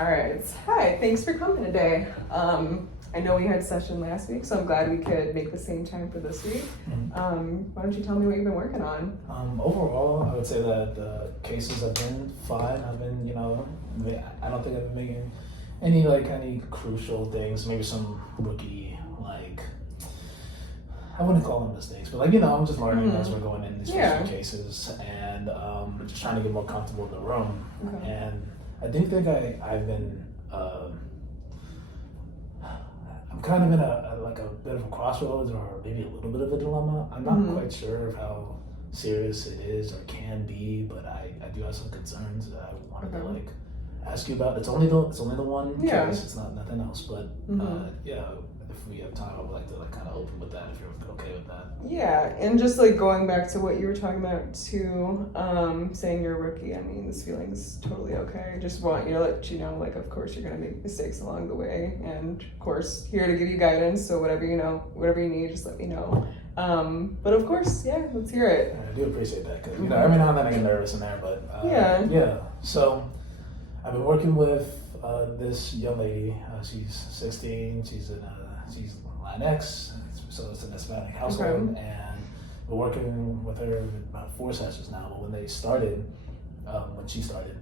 All right. Hi, thanks for coming today. I know we had a session last week, so I'm glad we could make the same time for this week. Why don't you tell me what you've been working on? Overall, I would say that the cases have been fine. I've been, I don't think I've been making any crucial things. Maybe some rookie, I wouldn't call them mistakes, but I'm just learning as we're going in these first few cases, and just trying to get more comfortable in the room. Okay. And I do think I've been. I'm kind of in a bit of a crossroads, or maybe a little bit of a dilemma. I'm not quite sure of how serious it is or can be, but I do have some concerns that I wanted to ask you about. It's only the one case. It's not nothing else. But if we have time, I would like to kind of open with that. If you're okay with that. Yeah, and just going back to what you were talking about too, saying you're a rookie. I mean, this feeling's totally okay. I just want you to let you know, of course you're gonna make mistakes along the way, and of course here to give you guidance. So whatever you need, just let me know. But of course, let's hear it. I do appreciate that because every now and then I get nervous in there, but So I've been working with this young lady. She's 16. She's Latinx, so it's an Hispanic household, and we're working with her about 4 sessions now. But when she started,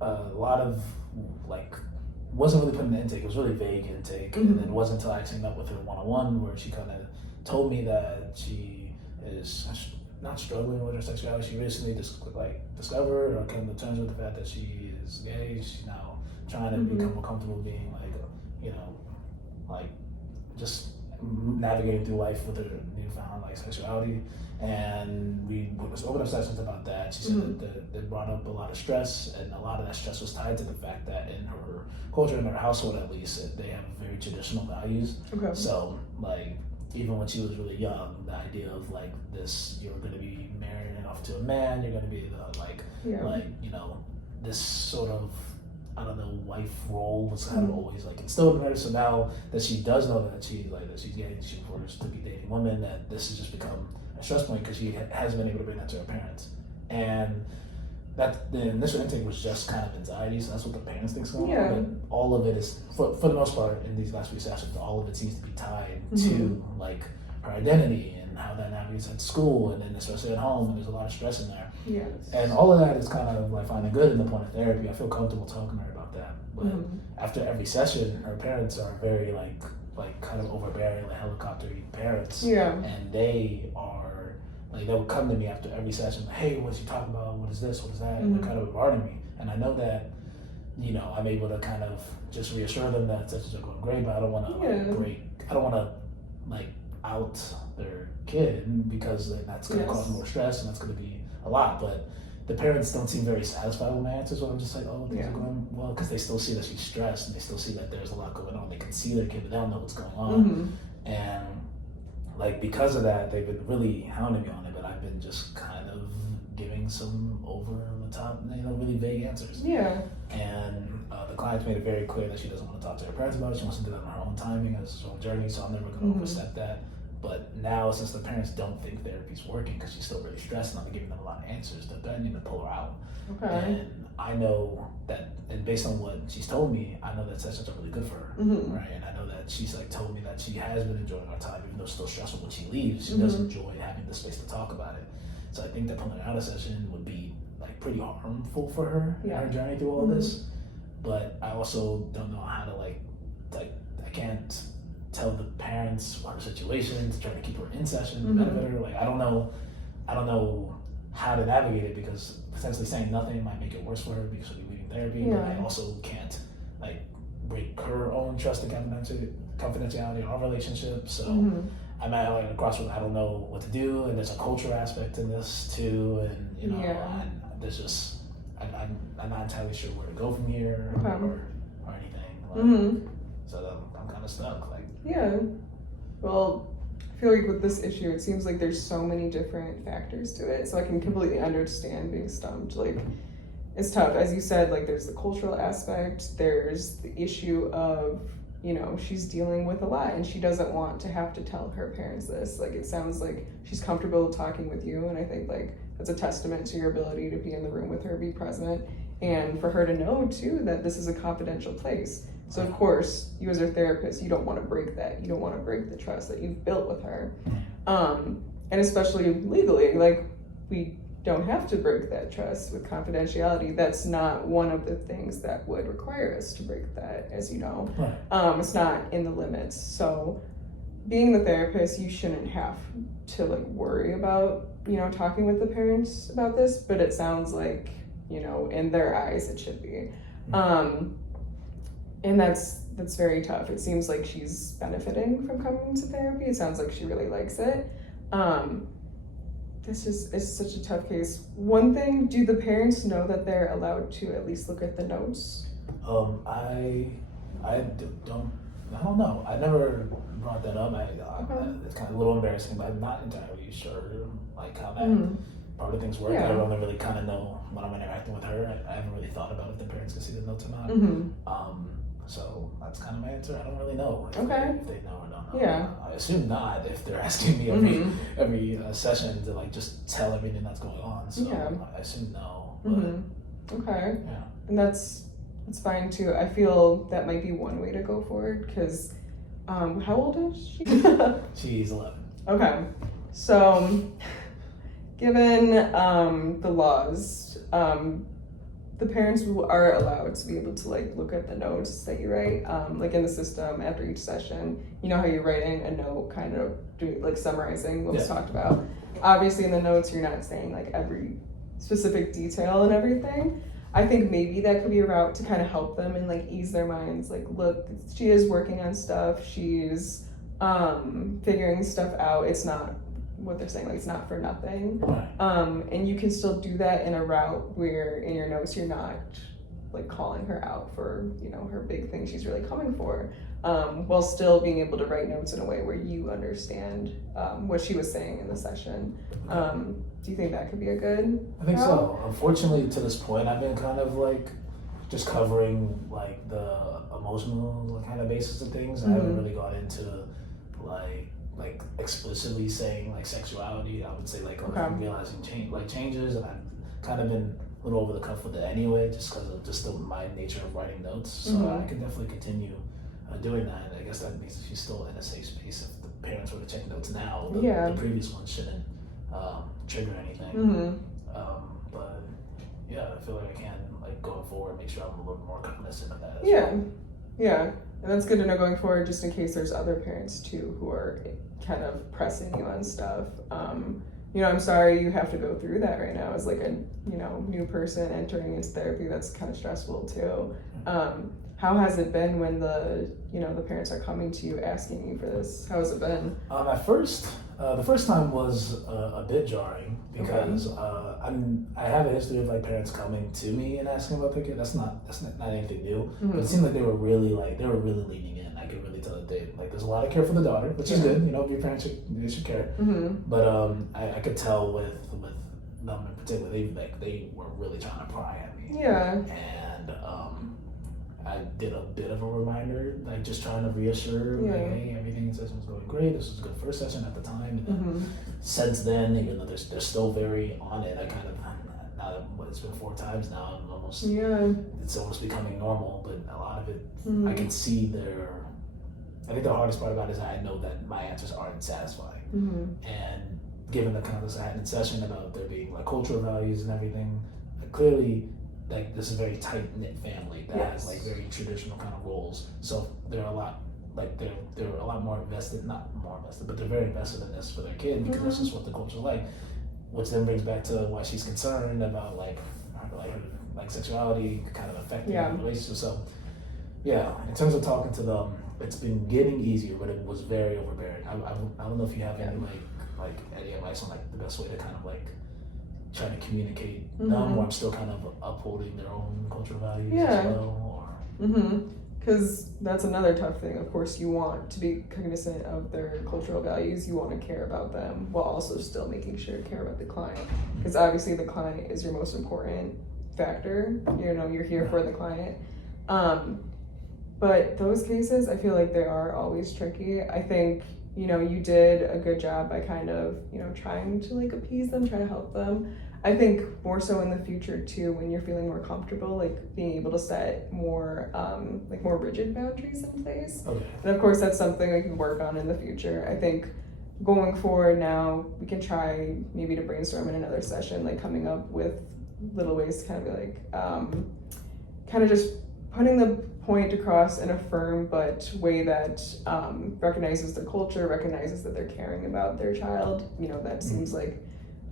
a lot of wasn't really putting the intake. It was really vague intake, and it wasn't until I actually met with her one-on-one where she kind of told me that she is not struggling with her sexuality. She recently discovered or came to terms with the fact that she is gay. She's now trying to become more comfortable being just navigating through life with her newfound sexuality. And we opened up sessions about that. She said that it brought up a lot of stress, and a lot of that stress was tied to the fact that in her culture, in her household at least, they have very traditional values. Okay. So even when she was really young, the idea of this, you're going to be married off to a man, you're going to be this sort of, I don't know, wife role was kind of always instilled in her. So now that she does know that she's gay, she prefers to be dating women, that this has just become a stress point because she hasn't been able to bring that to her parents. And that the initial intake was just kind of anxiety, so that's what the parents think is going on. But all of it is, for the most part, in these last few sessions, all of it seems to be tied to her identity and how that navigates at school, and then especially at home, and there's a lot of stress in there. Yes. And all of that is kind of finding good in the point of therapy. I feel comfortable talking to her about that. But after every session, her parents are very kind of overbearing, helicopter-y parents. Yeah. And they are they would come to me after every session, hey, what did you talk about? What is this? What is that? And they're kind of bombarding me. And I know that, I'm able to kind of just reassure them that sessions are going great, but I don't want to out their kid, because then that's going to cause more stress, and that's going to be a lot. But the parents don't seem very satisfied with my answers, so I'm just things are going well, because they still see that she's stressed, and they still see that there's a lot going on. They can see their kid, but they don't know what's going on. And because of that, they've been really hounding me on it, but I've been just kind of giving some over the top, really vague answers. Yeah. And the client's made it very clear that she doesn't want to talk to her parents about it. She wants to do that on her own timing, as her own journey, so I'm never going to overstep that. But now, since the parents don't think therapy's working because she's still really stressed and I'm giving them a lot of answers, they're threatening to pull her out. Okay. And I know that, and based on what she's told me, I know that sessions are really good for her, right? And I know that she's told me that she has been enjoying our time, even though it's still stressful when she leaves. She does enjoy having the space to talk about it. So I think that pulling her out of session would be pretty harmful for her in her journey through all of this. But I also don't know how to I can't tell the parents what her situation to try to keep her in session, benefit her. I don't know how to navigate it, because potentially saying nothing might make it worse for her because she'll be leaving therapy. But I also can't break her own trust and confidentiality in our relationship. So I'm at a crossroads. I don't know what to do, and there's a cultural aspect in this too, and and there's just I'm not entirely sure where to go from here or anything. So I'm kind of stuck. Yeah. Well, I feel with this issue, it seems there's so many different factors to it. So I can completely understand being stumped. It's tough. As you said, there's the cultural aspect. There's the issue of, she's dealing with a lot, and she doesn't want to have to tell her parents this. It sounds like she's comfortable talking with you, and I think that's a testament to your ability to be in the room with her, be present. and for her to know too that this is a confidential place. So of course, you as her therapist, you don't want to break that. You don't want to break the trust that you've built with her. And especially legally, like, we don't have to break that trust with confidentiality. That's not one of the things that would require us to break that, as you know. Right. It's not in the limits. So being the therapist, you shouldn't have to like worry about, you know, talking with the parents about this, but it sounds like, you know, in their eyes it should be. And that's very tough. It seems like she's benefiting from coming to therapy. It sounds like she really likes it. It's such a tough case. One thing, do the parents know that they're allowed to at least look at the notes? I don't know. I never brought that up. It's kind of a little embarrassing, but I'm not entirely sure like how that part of things work. Yeah. I don't really kind of know when I'm interacting with her. I haven't really thought about if the parents can see the notes or not. So that's kind of my answer. I don't really know if they know or don't know. Yeah. I assume not if they're asking me every session to like just tell everything that's going on. So I assume no. But, Okay. Yeah. And that's fine too. I feel that might be one way to go forward because how old is she? She's 11. Okay. So given the laws, the parents are allowed to be able to like look at the notes that you write, like in the system after each session. You know how you're writing a note, kind of doing like summarizing what was talked about. Obviously, in the notes, you're not saying like every specific detail and everything. I think maybe that could be a route to kind of help them and like ease their minds. Like, look, she is working on stuff. She's figuring stuff out. It's not what they're saying, like it's not for nothing. And you can still do that in a route where in your notes you're not like calling her out for, you know, her big thing she's really coming for, while still being able to write notes in a way where you understand what she was saying in the session. Do you think that could be a good I think route? so. Unfortunately, to this point, I've been kind of like just covering like the emotional kind of basis of things. I haven't really gone into like explicitly saying like sexuality. I would say like realizing changes, and I've kind of been a little over the cuff with it anyway, just because of just my nature of writing notes. So I can definitely continue doing that. And I guess that means that she's still in a safe space. If the parents were to check notes now, the previous ones shouldn't trigger anything. But yeah, I feel like I can like going forward make sure I'm a little more cognizant of that. Yeah. And that's good to know going forward, just in case there's other parents too who are kind of pressing you on stuff. You know, I'm sorry you have to go through that right now as like a, you know, new person entering into therapy. That's kind of stressful too. How has it been when the parents are coming to you asking you for this? How has it been? At first, the first time was a bit jarring because I have a history of like parents coming to me and asking about their kid. That's not anything new. But it seemed like they were really leaning in. I could really tell that there's a lot of care for the daughter, which is good. You know, your parents should care. But I could tell with them in particular, they were really trying to pry at me. And I did a bit of a reminder, like just trying to reassure, like, hey, everything in session was going great. This was a good first session at the time. And then since then, even though they're still very on it, I kind of, now that it's been 4 times now, I'm almost, it's almost becoming normal. But a lot of it, I can see I think the hardest part about it is I know that my answers aren't satisfying. And given the conversation I had in session about there being like cultural values and everything, like, clearly, this is a very tight-knit family that has like very traditional kind of roles. So they're a lot more invested, not more invested, but they're very invested in this for their kid because that's just what the culture's like. Which then brings back to why she's concerned about like sexuality kind of affecting the relationship. So yeah, in terms of talking to them, it's been getting easier, but it was very overbearing. I don't know if you have any like any advice on like the best way to kind of like trying to communicate them, or I'm still kind of upholding their own cultural values as well, or because that's another tough thing. Of course, you want to be cognizant of their cultural values. You want to care about them while also still making sure to care about the client, because obviously the client is your most important factor. You know, you're here for the client. But those cases, I feel like they are always tricky. I think, you know, you did a good job by kind of, you know, trying to like appease them, try to help them. I think more so in the future too, when you're feeling more comfortable, like being able to set more like more rigid boundaries in place. Okay. And of course that's something we can work on in the future. I think going forward now we can try maybe to brainstorm in another session, like coming up with little ways to kind of be like kind of just putting the point across in a firm but way that recognizes their culture, recognizes that they're caring about their child. You know, that seems like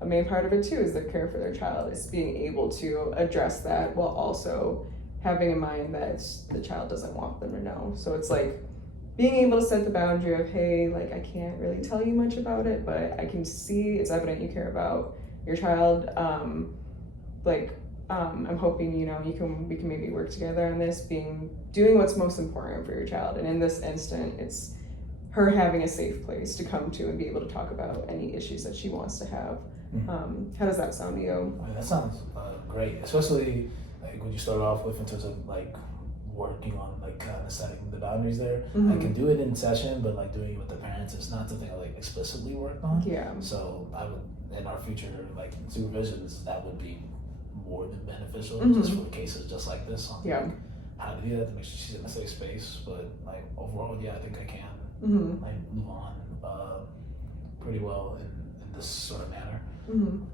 a main part of it too, is their care for their child, is being able to address that while also having in mind that the child doesn't want them to know. So it's like being able to set the boundary of, hey, like I can't really tell you much about it, but I can see it's evident you care about your child. I'm hoping, you know, we can maybe work together on this, doing what's most important for your child. And in this instant, it's her having a safe place to come to and be able to talk about any issues that she wants to have. How does that sound to you? I mean, that sounds great, especially like what you started off with in terms of like working on like kind of setting the boundaries there. I can do it in session, but like doing it with the parents is not something I like explicitly worked on. Yeah. So I would, in our future like supervisions, that would be more than beneficial just for cases just like this on like, how to do that to make sure she's in a safe space. But like overall, yeah, I think I can like move on pretty well in this sort of manner. In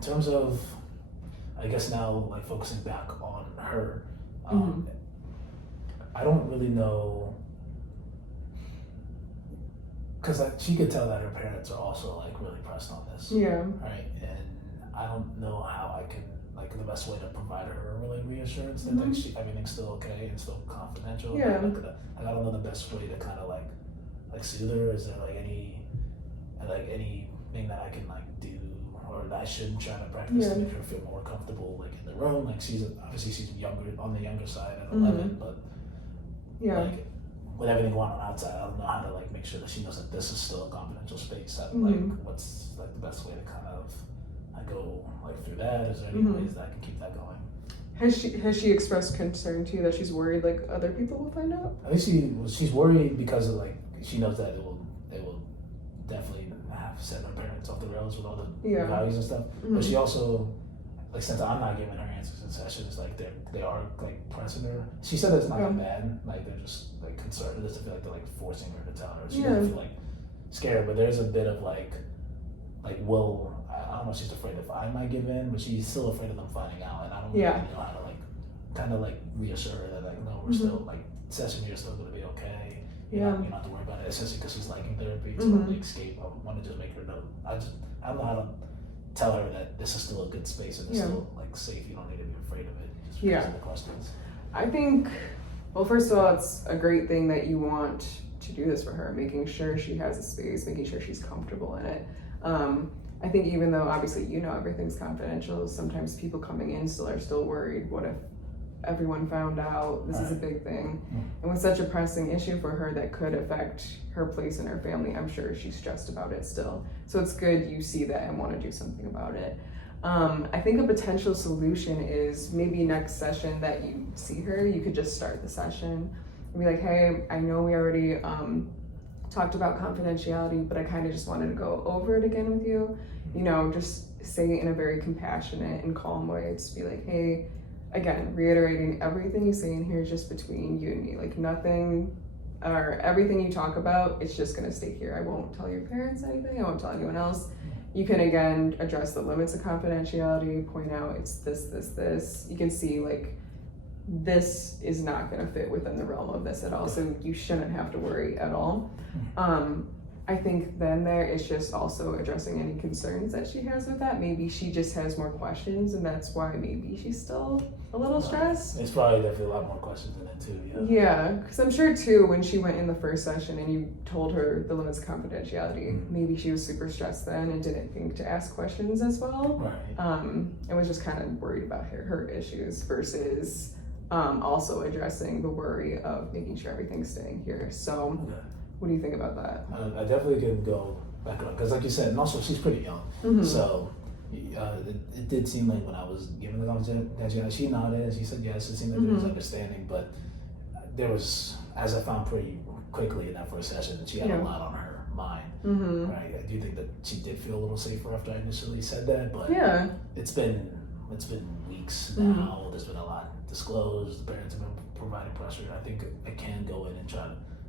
terms of, I guess now like focusing back on her, I don't really know, because like she could tell that her parents are also like really pressed on this. Yeah. Right, and I don't know how I can like the best way to provide her really reassurance that like everything's still okay and still confidential. Yeah. I don't know the best way to kind of like soothe her. Is there like anything that I can like do or that I should try to practice to make her feel more comfortable like in the room? Like she's younger, on the younger side at 11, but like with everything going on outside, I don't know how to like make sure that she knows that this is still a confidential space. That like what's like the best way to kind of go like through that? Is there any ways that I can keep that going? Has she expressed concern to you that she's worried like other people will find out? I think she's worried because of like she knows that it will definitely have set her parents off the rails with all the values and stuff. But she also, like, since I'm not giving her answers in sessions, like they are like pressing her. She said that it's not that bad. Like they're just like concerned. It doesn't feel like they're like forcing her to tell her. She doesn't feel like scared, but there's a bit of like will. I don't know if she's afraid if I might give in, but she's still afraid of them finding out, and I don't really know how to like kind of like reassure her that like no, we're still like session, you're still gonna be okay. You don't have to worry about it, especially because she's liking therapy. So like escape. I want to just make her know. I don't know how to tell her that this is still a good space and it's still like safe. You don't need to be afraid of it just because of the questions. I think, well, first of all, it's a great thing that you want to do this for her, making sure she has a space, making sure she's comfortable in it. I think even though obviously you know everything's confidential, sometimes people coming in are still worried. What if everyone found out? This is a big thing. And with such a pressing issue for her that could affect her place in her family, I'm sure she's stressed about it still. So it's good you see that and want to do something about it. I think a potential solution is maybe next session that you see her, you could just start the session and be like, hey, I know we already talked about confidentiality, but I kind of just wanted to go over it again with you. You know, just say it in a very compassionate and calm way. Just be like, hey, again, reiterating everything you say in here is just between you and me. Like nothing or everything you talk about, it's just gonna stay here. I won't tell your parents anything. I won't tell anyone else. You can again address the limits of confidentiality, point out it's this. You can see like this is not gonna fit within the realm of this at all. So you shouldn't have to worry at all. I think then there is just also addressing any concerns that she has with that. Maybe she just has more questions and that's why maybe she's still a little stressed. It's probably definitely a lot more questions in it too, Yeah, because I'm sure too when she went in the first session and you told her the limits of confidentiality, maybe she was super stressed then and didn't think to ask questions as well. Right. And was just kind of worried about her issues versus also addressing the worry of making sure everything's staying here. So what do you think about that? I definitely can go back on because, like you said, and also she's pretty young, so it did seem like when I was giving the confidentiality, she nodded and she said yes. It seemed like there was understanding, but there was, as I found pretty quickly in that first session, that she had a lot on her mind. Mm-hmm. Right? I do think that she did feel a little safer after I initially said that, but Yeah. it's been weeks now. There's been a lot disclosed. The parents have been providing pressure. I think I can go in and try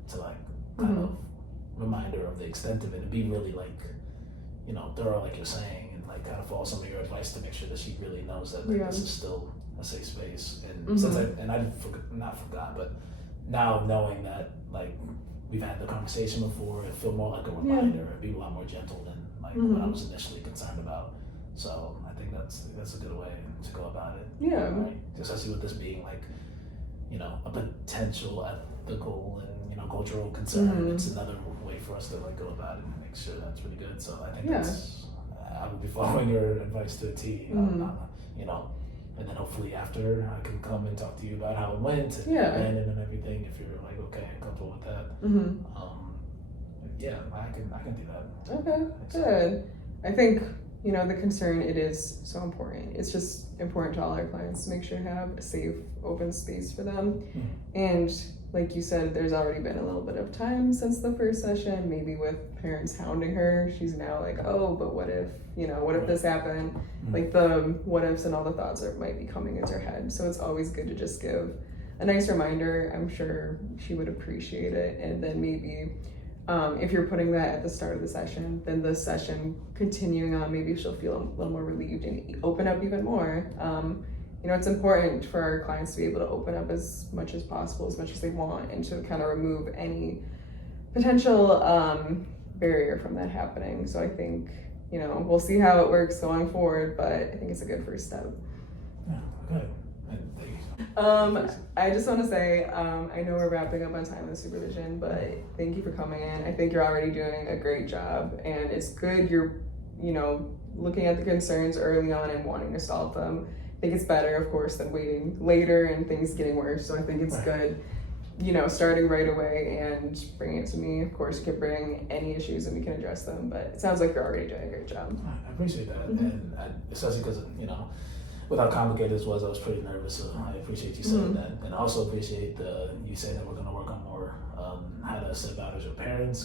to like kind of remind her of the extent of it and be really like, you know, thorough, like you're saying, and like kind of follow some of your advice to make sure that she really knows that like, this is still a safe space. And since I not forgot, but now knowing that like we've had the conversation before, it feel more like a reminder. It'd be a lot more gentle than like what I was initially concerned about. So I think that's a good way to go about it. Yeah. Right? Especially with this being like, you know, a potential ethical and, you know, cultural concern. It's another way for us to like go about it and make sure that's really good. So I think I would be following your advice to a T. You know, and then hopefully after I can come and talk to you about how it went and Brandon and everything. If you're like okay and comfortable with that, yeah, I can do that. Okay, good. I think, you know, the concern, it is so important. It's just important to all our clients to make sure to have a safe, open space for them. And like you said, there's already been a little bit of time since the first session, maybe with parents hounding her. She's now like, oh, but what if, you know, what if this happened? Like the what ifs and all the thoughts that might be coming into her head. So it's always good to just give a nice reminder. I'm sure she would appreciate it. And then maybe if you're putting that at the start of the session, then the session continuing on, maybe she'll feel a little more relieved and open up even more. You know, it's important for our clients to be able to open up as much as possible, as much as they want, and to kind of remove any potential barrier from that happening. So I think, you know, we'll see how it works going forward, but I think it's a good first step. Yeah, good. I just want to say, I know we're wrapping up on time with supervision, but thank you for coming in. I think you're already doing a great job, and it's good you're, you know, looking at the concerns early on and wanting to solve them. I think it's better, of course, than waiting later and things getting worse. So I think it's good, you know, starting right away and bringing it to me. Of course, you can bring any issues and we can address them, but it sounds like you're already doing a great job. I appreciate that, and especially because, you know, with how complicated this was, I was pretty nervous, so I appreciate you saying that. And I also appreciate you saying that we're going to work on more how to set boundaries with parents.